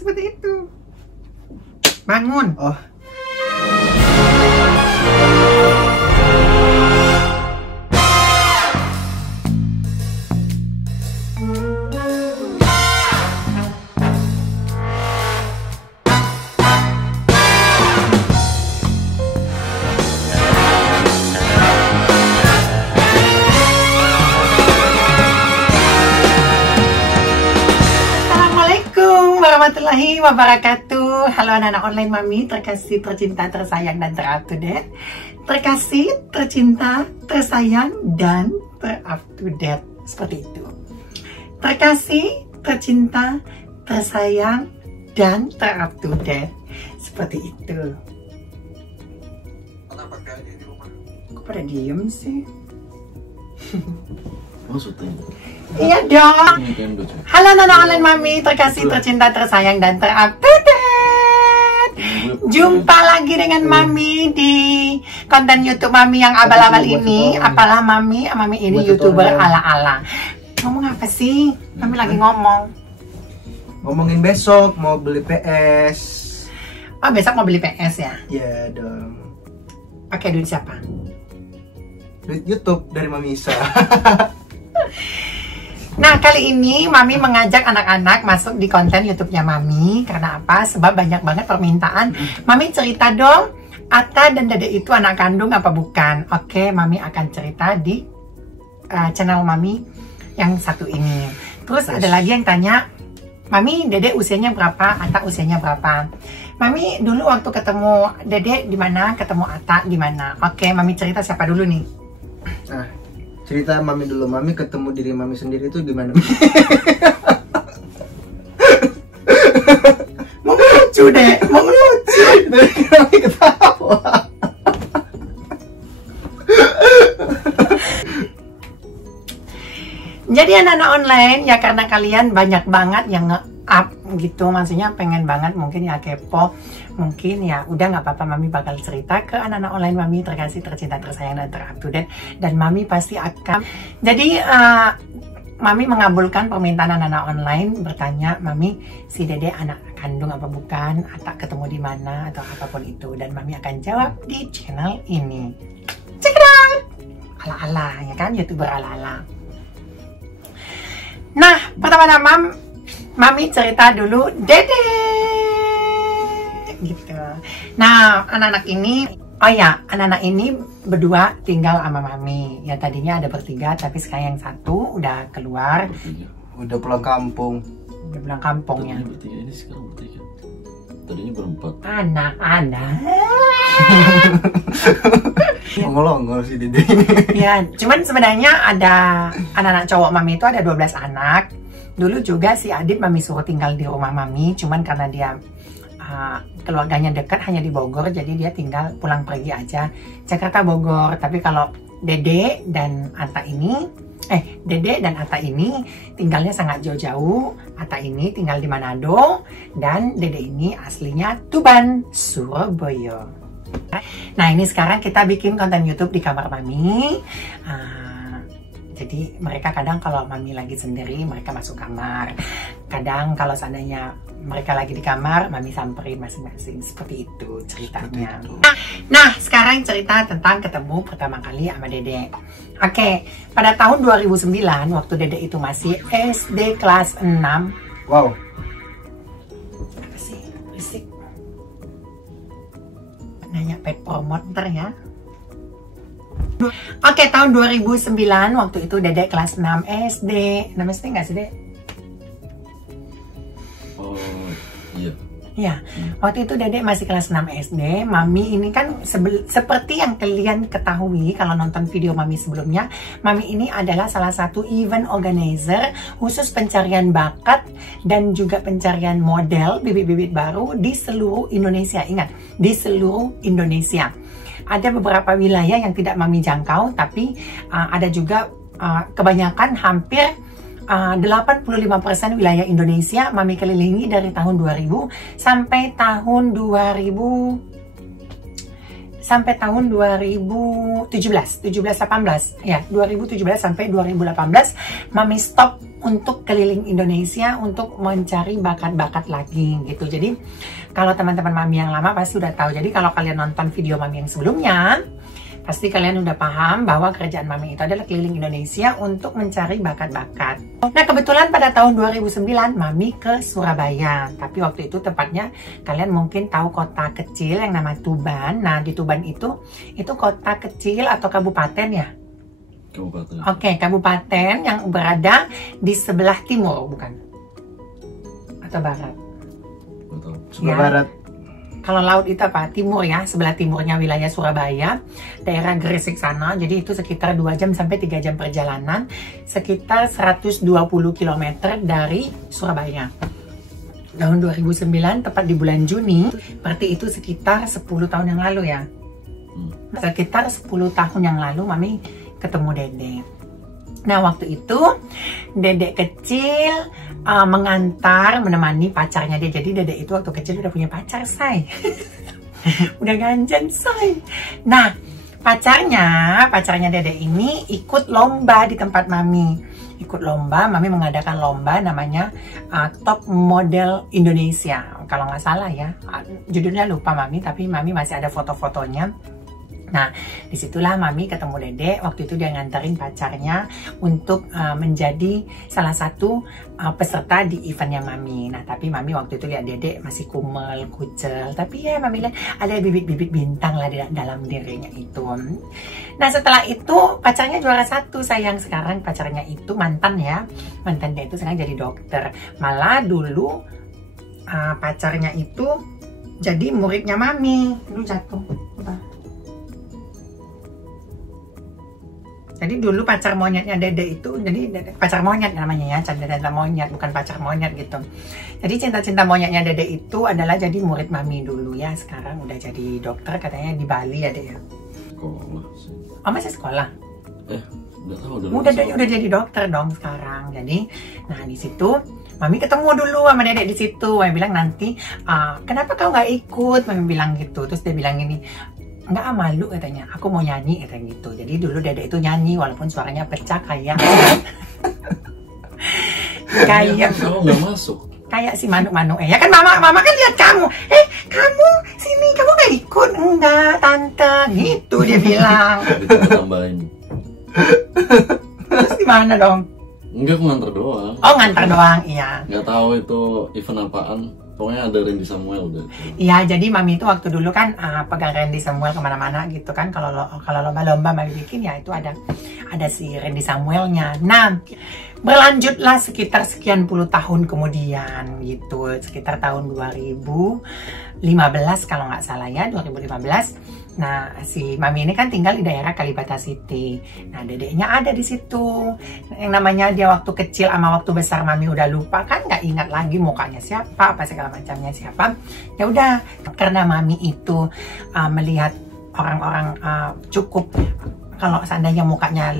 seperti itu. Bangun. Oh. Warahmatullahi wabarakatuh. Halo anak-anak online mami terkasih, tercinta, tersayang, dan ter-up-to-date. Terkasih, tercinta, tersayang, dan ter-up-to-date. Seperti itu. Terkasih, tercinta, tersayang, dan ter-up-to-date. Seperti itu. Kenapa kayaknya di rumah? Kok pada diem sih? Maksudnya? Iya dong. Halo anak-anak online mami terkasih, tercinta, tersayang, dan ter-up-to-date. Jumpa lagi dengan mami di konten YouTube mami yang abal-abal ini. Apalah mami ini YouTuber ala-ala. Ngomong apa sih? Mami lagi ngomong. Ngomongin besok mau beli PS. Oh, besok mau beli PS ya? Ya dong. Pakai duit siapa? Duit YouTube dari Mami Isa. Nah, kali ini Mami mengajak anak-anak masuk di konten YouTube-nya Mami. Karena apa? Sebab banyak banget permintaan. Mami cerita dong, Atta dan Dede itu anak kandung apa bukan? Oke, Mami akan cerita di channel Mami yang satu ini. Terus ada lagi yang tanya, Mami, Dede usianya berapa? Atta usianya berapa? Mami dulu waktu ketemu Dede di mana? Ketemu Atta di mana? Oke, Mami cerita siapa dulu nih? Nah, cerita Mami dulu. Mami ketemu diri Mami sendiri itu gimana? Mau lucu deh, mau lucu. Mami ketawa. Jadi anak-anak online ya, karena kalian banyak banget yang nge-up gitu, maksudnya pengen banget mungkin ya kepo, mungkin ya udah nggak apa-apa, Mami bakal cerita ke anak-anak online Mami terkasih, tercinta, tersayang, dan ter-up-to-date, dan Mami pasti akan. Jadi Mami mengabulkan permintaan anak-anak online bertanya, Mami si Dede anak kandung apa bukan, atau ketemu di mana atau apapun itu, dan Mami akan jawab di channel ini. Check it out, ala-ala ya kan, YouTuber ala-ala. Nah, pertama-tama Mami cerita dulu Dede gitu. Nah, anak-anak ini, oh ya, anak-anak ini berdua tinggal sama Mami. Ya tadinya ada bertiga, tapi sekarang yang satu udah keluar. Udah pulang kampung. Udah pulang kampung ya. Bertiga, ini sekarang bertiga. Tadinya berempat. Anak-anak. Ngolong-ngolong si Dede. Ya, cuman sebenarnya ada anak-anak cowok Mami itu ada 12 anak. Dulu juga si Adit Mami suruh tinggal di rumah Mami, cuman karena dia keluarganya dekat hanya di Bogor, jadi dia tinggal pulang pergi aja Jakarta Bogor. Tapi kalau Dede dan Atta ini, Dede dan Atta ini tinggalnya sangat jauh-jauh. Atta ini tinggal di Manado dan Dede ini aslinya Tuban, Surabaya. Nah, ini sekarang kita bikin konten YouTube di kamar Mami. Jadi mereka kadang kalau Mami lagi sendiri, mereka masuk kamar. Kadang kalau seandainya mereka lagi di kamar, Mami samperin masing-masing. Seperti itu ceritanya. Nah, sekarang cerita tentang ketemu pertama kali sama Dede. Oke, pada tahun 2009, waktu Dede itu masih SD kelas 6. Wow. Apa sih? Berisik. Nanya pet promote ntar ya. Oke, tahun 2009 waktu itu Dede kelas 6 SD. 6 SD nggak sih, Dek? Oh, iya. Ya, waktu itu Dede masih kelas 6 SD. Mami ini kan seperti yang kalian ketahui kalau nonton video Mami sebelumnya, Mami ini adalah salah satu event organizer khusus pencarian bakat dan juga pencarian model bibit-bibit baru di seluruh Indonesia. Ingat, di seluruh Indonesia. Ada beberapa wilayah yang tidak Mami jangkau, tapi ada juga kebanyakan hampir 85% wilayah Indonesia Mami kelilingi dari tahun 2000 sampai tahun 2015 sampai tahun 2017, 18 ya, 2017 sampai 2018 Mami stop untuk keliling Indonesia untuk mencari bakat-bakat lagi gitu. Jadi kalau teman-teman Mami yang lama pasti udah tahu. Jadi kalau kalian nonton video Mami yang sebelumnya, pasti kalian udah paham bahwa kerjaan Mami itu adalah keliling Indonesia untuk mencari bakat-bakat. Nah kebetulan pada tahun 2009 Mami ke Surabaya. Tapi waktu itu tepatnya kalian mungkin tahu kota kecil yang nama Tuban. Nah di Tuban itu kota kecil atau kabupaten ya? Kabupaten. Oke, kabupaten yang berada di sebelah timur bukan? Atau barat? Betul. Sebelah Ya. barat. Kalau laut itu apa? Timur ya, sebelah timurnya wilayah Surabaya, daerah Gresik sana. Jadi itu sekitar 2 jam sampai 3 jam perjalanan, sekitar 120 km dari Surabaya. Tahun 2009, tepat di bulan Juni, berarti itu sekitar 10 tahun yang lalu ya. Sekitar 10 tahun yang lalu Mami ketemu Dede. Nah waktu itu Dedek kecil mengantar, menemani pacarnya dia. Jadi Dedek itu waktu kecil udah punya pacar, say. Udah ganjen, say. Nah pacarnya Dedek ini ikut lomba di tempat Mami. Ikut lomba, Mami mengadakan lomba namanya Top Model Indonesia. Kalau nggak salah ya, judulnya lupa Mami, tapi Mami masih ada foto-fotonya. Nah, disitulah Mami ketemu Dede. Waktu itu dia nganterin pacarnya untuk menjadi salah satu peserta di eventnya Mami. Nah, tapi Mami waktu itu lihat Dede masih kumel, kucel. Tapi ya Mami lihat ada bibit-bibit bintang lah di dalam dirinya itu. Nah, setelah itu pacarnya juara 1 sayang. Sekarang pacarnya itu mantan ya. Mantan dia itu sekarang jadi dokter. Malah dulu pacarnya itu jadi muridnya Mami. Dulu jatuh. Jadi dulu pacar monyetnya Dede itu, jadi pacar monyet namanya ya, cinta monyet, bukan pacar monyet gitu. Jadi cinta-cinta monyetnya Dede itu adalah jadi murid Mami dulu ya. Sekarang udah jadi dokter katanya di Bali ya Dek ya. Sekolah sih. Oh masih sekolah? Udah tahu Udah jadi dokter dong sekarang. Jadi, nah di situ Mami ketemu dulu sama Dedek di situ. Mami bilang nanti, kenapa kau nggak ikut? Mami bilang gitu. Terus dia bilang gini, nggak malu katanya, aku mau nyanyi katanya gitu. Jadi dulu Dedek itu nyanyi walaupun suaranya pecah kayak kayak kamu nggak masuk. Kayak si Manu ya kan mama kan lihat kamu, kamu sini, kamu nggak ikut? Enggak tante gitu dia bilang. Tambahin. Terus gimana dong? Enggak, aku nganter doang. Oh ngantar doang, iya. Nggak tahu itu event apaan. Pokoknya ada Randy Samuel udah. Iya, jadi Mami itu waktu dulu kan pegang Randy Samuel kemana-mana gitu kan. Kalau lomba-lomba Mami bikin ya itu ada si Randy Samuelnya. Nah, berlanjutlah sekitar sekian puluh tahun kemudian gitu. Sekitar tahun 2015 kalau nggak salah ya, 2015. Nah, si Mami ini kan tinggal di daerah Kalibata City. Nah, Dedeknya ada di situ. Yang namanya dia waktu kecil sama waktu besar Mami udah lupa kan, nggak ingat lagi mukanya siapa, apa segala macamnya siapa. Ya udah, karena Mami itu melihat orang-orang cukup, kalau seandainya mukanya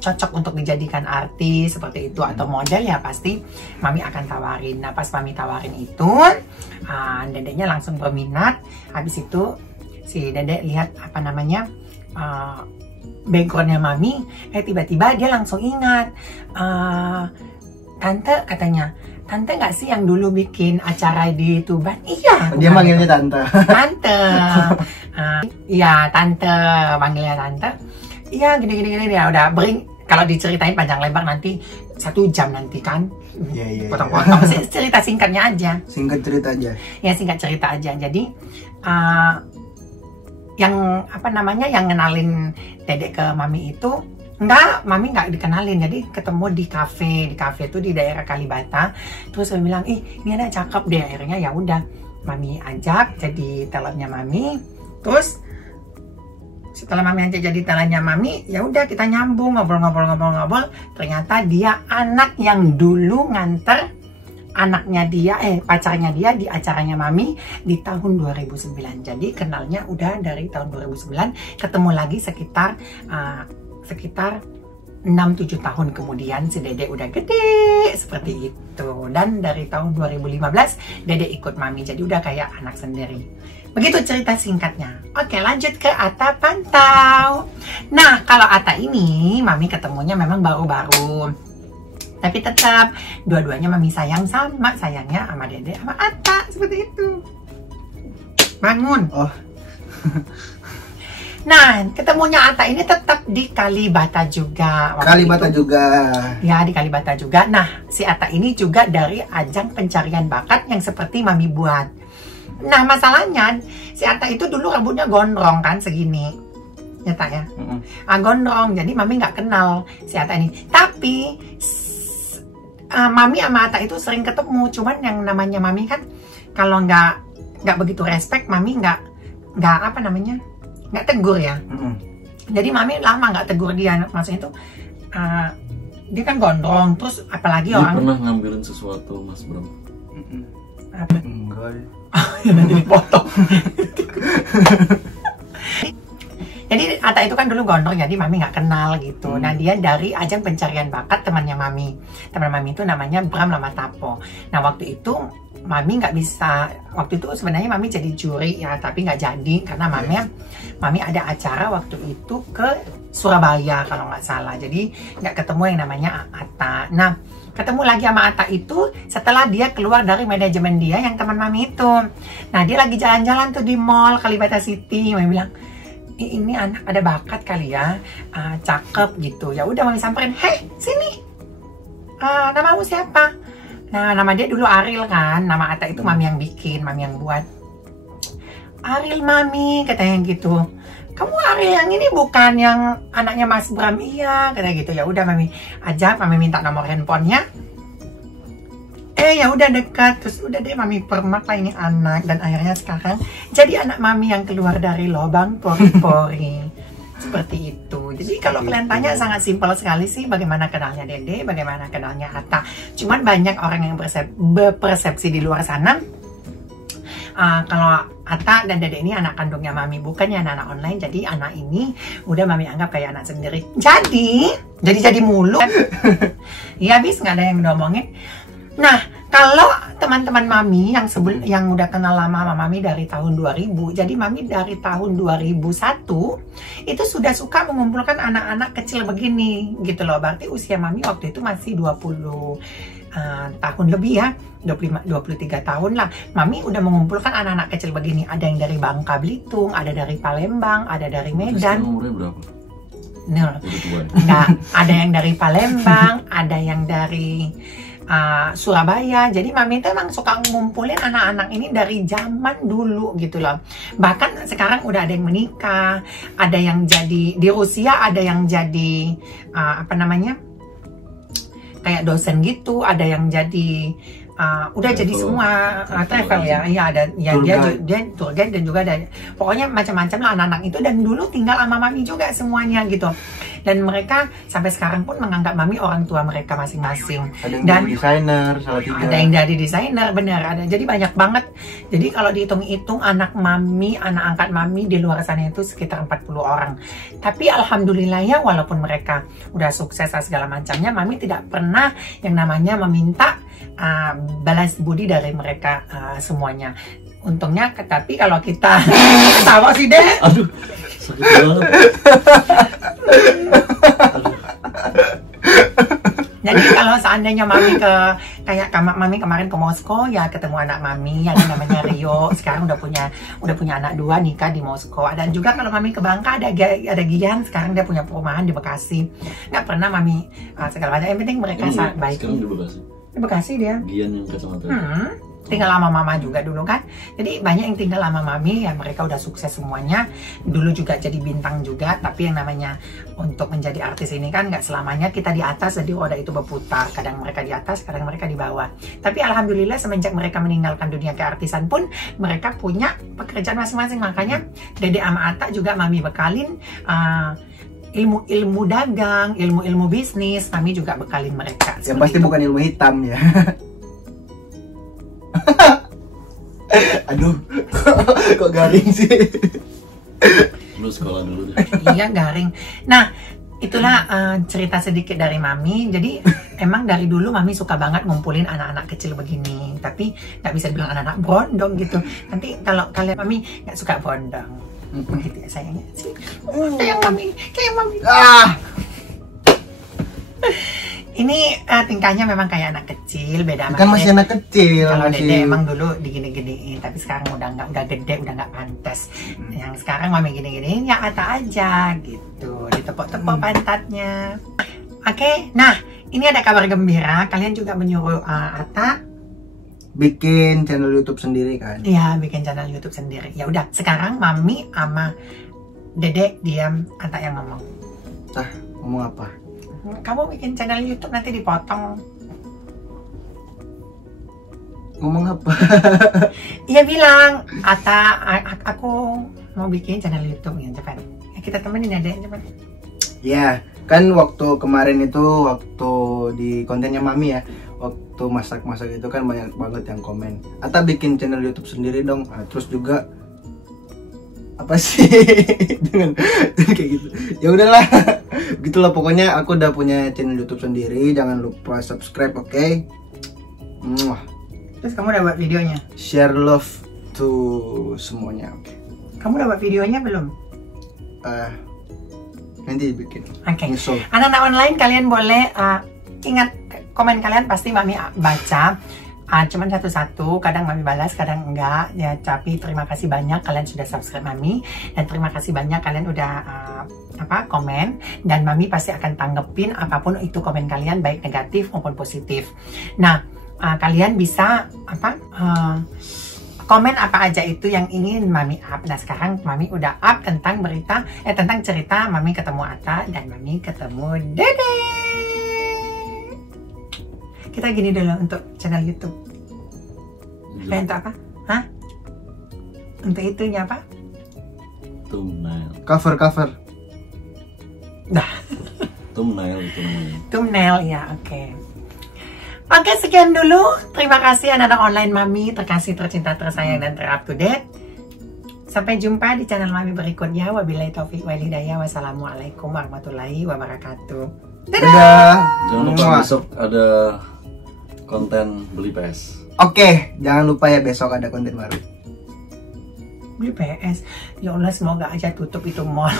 cocok untuk dijadikan artis seperti itu atau model ya pasti Mami akan tawarin. Nah, pas Mami tawarin itu, Dedeknya langsung berminat. Habis itu si Dedek lihat apa namanya backgroundnya Mami, tiba-tiba dia langsung ingat, tante katanya, tante nggak sih yang dulu bikin acara di Tuban? Iya. Dia manggilnya tante. Tante. Iya tante, manggilnya tante. Iya gini ya udah kalau diceritain panjang lebar nanti 1 jam nanti kan. Iya. Potong-potong. Cerita singkatnya aja. Singkat cerita aja. Ya singkat cerita aja. Jadi yang apa namanya yang ngenalin Dedek ke Mami itu Mami nggak dikenalin. Jadi ketemu di kafe itu di daerah Kalibata. Terus saya bilang, ini anak cakep deh. Akhirnya ya udah Mami ajak jadi talentnya Mami. Terus setelah Mami ajak jadi talentnya Mami, ya udah kita nyambung ngobrol. Ternyata dia anak yang dulu nganter pacarnya dia di acaranya Mami di tahun 2009. Jadi kenalnya udah dari tahun 2009, ketemu lagi sekitar 6-7 tahun kemudian si Dede udah gede seperti itu. Dan dari tahun 2015 Dede ikut Mami, jadi udah kayak anak sendiri. Begitu cerita singkatnya. Oke, lanjut ke Atta Pantau. Nah, kalau Atta ini Mami ketemunya memang baru-baru, tapi tetap dua-duanya Mami sayang sama, sayangnya sama Dede sama Atta, seperti itu. Bangun. Oh. Nah, ketemunya Atta ini tetap di Kalibata juga. Kalibata juga. Ya, di Kalibata juga. Nah, si Atta ini juga dari ajang pencarian bakat yang seperti Mami buat. Nah, masalahnya si Atta itu dulu rambutnya gondrong kan, segini. Ya, Tak ya? Gondrong. Jadi Mami nggak kenal si Atta ini. Tapi Mami sama Atta itu sering ketemu. Cuman yang namanya Mami kan kalau nggak begitu respect, Mami nggak apa namanya, nggak tegur ya. Jadi Mami lama nggak tegur dia. Maksudnya itu dia kan gondrong, terus apalagi Dia orang pernah ngambilin sesuatu Mas Bram? apa? Enggak. Nanti dipotong. Jadi Atta itu kan dulu gondrong, jadi Mami nggak kenal gitu. Nah, dia dari ajang pencarian bakat temannya Mami. Teman Mami itu namanya Bram Lamatapo. Nah, waktu itu Mami nggak bisa. Waktu itu sebenarnya Mami jadi juri ya, tapi nggak jadi karena Mami ada acara waktu itu ke Surabaya kalau nggak salah. Jadi nggak ketemu yang namanya Atta. Nah, ketemu lagi sama Atta itu setelah dia keluar dari manajemen dia yang teman Mami itu. Nah, dia lagi jalan-jalan tuh di mall Kalibata City. Mami bilang, ini anak ada bakat kali ya, cakep gitu. Ya udah Mami samperin, hei sini, namamu siapa? Nah, nama dia dulu Ariel kan, nama Atta itu Mami yang bikin, Mami yang buat. Ariel Mami, katanya gitu. Kamu Ariel yang ini bukan yang anaknya Mas Bram? Iya, katanya gitu. Ya udah Mami ajak, Mami minta nomor handphonenya. Ya udah dekat, terus udah deh Mami permak lah ini anak, dan akhirnya sekarang jadi anak Mami yang keluar dari lubang pori-pori. Seperti itu. Jadi kalau kalian tanya sangat simpel sekali sih bagaimana kenalnya Dede, bagaimana kenalnya Atta. Cuman banyak orang yang berpersepsi di luar sana kalau Atta dan Dede ini anak kandungnya Mami, bukannya anak online. Jadi anak ini udah Mami anggap kayak anak sendiri. Jadi mulu. Iya habis nggak ada yang ngomongin. Nah, kalau teman-teman Mami yang udah kenal lama sama Mami dari tahun 2000, jadi Mami dari tahun 2001 itu sudah suka mengumpulkan anak-anak kecil begini gitu loh. Berarti usia Mami waktu itu masih 20 tahun lebih ya, 23 tahun lah. Mami udah mengumpulkan anak-anak kecil begini. Ada yang dari Bangka Belitung, ada dari Palembang, ada dari Medan. Umurnya berapa? Nah, ada yang dari Palembang, ada yang dari Surabaya. Jadi Mami itu emang suka ngumpulin anak-anak ini dari zaman dulu gitu loh. Bahkan sekarang udah ada yang menikah, ada yang jadi di Rusia, ada yang jadi apa namanya, kayak dosen gitu, ada yang jadi udah jadi semua travel ya. Iya, ada ya, dia tour guide dan juga ada pokoknya macam-macam lah anak-anak itu, dan dulu tinggal sama Mami juga semuanya gitu. Dan mereka sampai sekarang pun menganggap Mami orang tua mereka masing-masing. Ada yang jadi desainer, salah tiga. Ada yang jadi desainer, bener ada. Jadi banyak banget. Jadi kalau dihitung-hitung anak Mami, anak angkat Mami di luar sana itu sekitar 40 orang. Tapi alhamdulillah ya, walaupun mereka udah sukses segala macamnya, Mami tidak pernah yang namanya meminta balas budi dari mereka semuanya. Untungnya, tapi kalau kita ketawa sih deh. Aduh, sakit banget. Jadi kalau seandainya Mami kayak Mami kemarin ke Moskow ya, ketemu anak Mami yang namanya Rio, sekarang udah punya anak 2, nikah di Moskow. Dan juga kalau Mami ke Bangka ada Gian, sekarang dia punya perumahan di Bekasi. Nggak pernah Mami segala macam, yang penting mereka baik. Sekarang di Bekasi. Di Bekasi dia. Gian yang kacamata. Tinggal sama Mama juga dulu kan. Jadi banyak yang tinggal sama Mami ya, mereka udah sukses semuanya. Dulu juga jadi bintang juga. Tapi yang namanya untuk menjadi artis ini kan nggak selamanya kita di atas, jadi roda itu berputar. Kadang mereka di atas, kadang mereka di bawah. Tapi alhamdulillah semenjak mereka meninggalkan dunia keartisan pun mereka punya pekerjaan masing-masing. Makanya Dede sama Atta juga Mami bekalin ilmu-ilmu dagang, ilmu-ilmu bisnis. Mami juga bekalin mereka. Yang pasti itu bukan ilmu hitam ya. Aduh, kok garing sih? Lu sekolah dulu deh. Iya, garing. Nah, itulah cerita sedikit dari Mami. Jadi emang dari dulu Mami suka banget ngumpulin anak-anak kecil begini. Tapi nggak bisa bilang anak-anak brondong gitu. Nanti kalau kalian Mami nggak suka brondong, gitu ya sayangnya. Kayak Mami, kayak Mami. Ini tingkahnya memang kayak anak kecil, beda sama Kan masih anak kecil. Kalau masih... Dede emang dulu digini-giniin, tapi sekarang udah gede, udah nggak pantas. Yang sekarang Mami gini-giniin ya Ata aja gitu, ditepuk-tepuk pantatnya. Oke, nah ini ada kabar gembira, kalian juga menyuruh Ata bikin channel YouTube sendiri kan? Iya, bikin channel YouTube sendiri. Ya udah, sekarang Mami sama Dede diam, Ata yang ngomong. Ngomong apa? Kamu bikin channel YouTube nanti dipotong. Ngomong apa? Iya bilang, Ata, aku mau bikin channel YouTube ya, cepat. Ya, kita temenin ya, Dek, cepat. Ya, kan waktu kemarin itu, waktu di kontennya Mami ya, waktu masak-masak itu kan banyak banget yang komen, Ata bikin channel YouTube sendiri dong. Terus juga apa sih dengan kayak gitu. Ya udahlah, gitulah pokoknya aku udah punya channel YouTube sendiri. Jangan lupa subscribe, oke? Terus kamu udah buat videonya? Share love to semuanya, oke? Kamu udah buat videonya belum? Nanti dibikin. Oke. Nyusul. Anak-anak online kalian boleh ingat komen kalian pasti Mami baca. Cuman satu-satu, kadang Mami balas, kadang enggak ya. Tapi terima kasih banyak kalian sudah subscribe Mami, dan terima kasih banyak kalian udah komen, dan Mami pasti akan tanggepin apapun itu komen kalian, baik negatif maupun positif. Nah, kalian bisa komen apa aja itu yang ingin Mami up. Nah, sekarang Mami udah up tentang tentang cerita Mami ketemu Ata dan Mami ketemu Dede. Kita gini dulu untuk channel YouTube. Untuk apa? Hah? Untuk itunya apa? Thumbnail. Cover. Thumbnail itu namanya. Thumbnail ya, oke. Oke, sekian dulu. Terima kasih anak-anak online Mami, terkasih, tercinta, tersayang, dan ter-up to date. Sampai jumpa di channel Mami berikutnya. Wabillahi taufiq wal hidayah. Wassalamualaikum warahmatullahi wabarakatuh. Dadah. Jangan lupa besok ada konten beli PS. Oke, jangan lupa ya besok ada konten baru. Beli PS. Ya Allah, semoga aja tutup itu mall.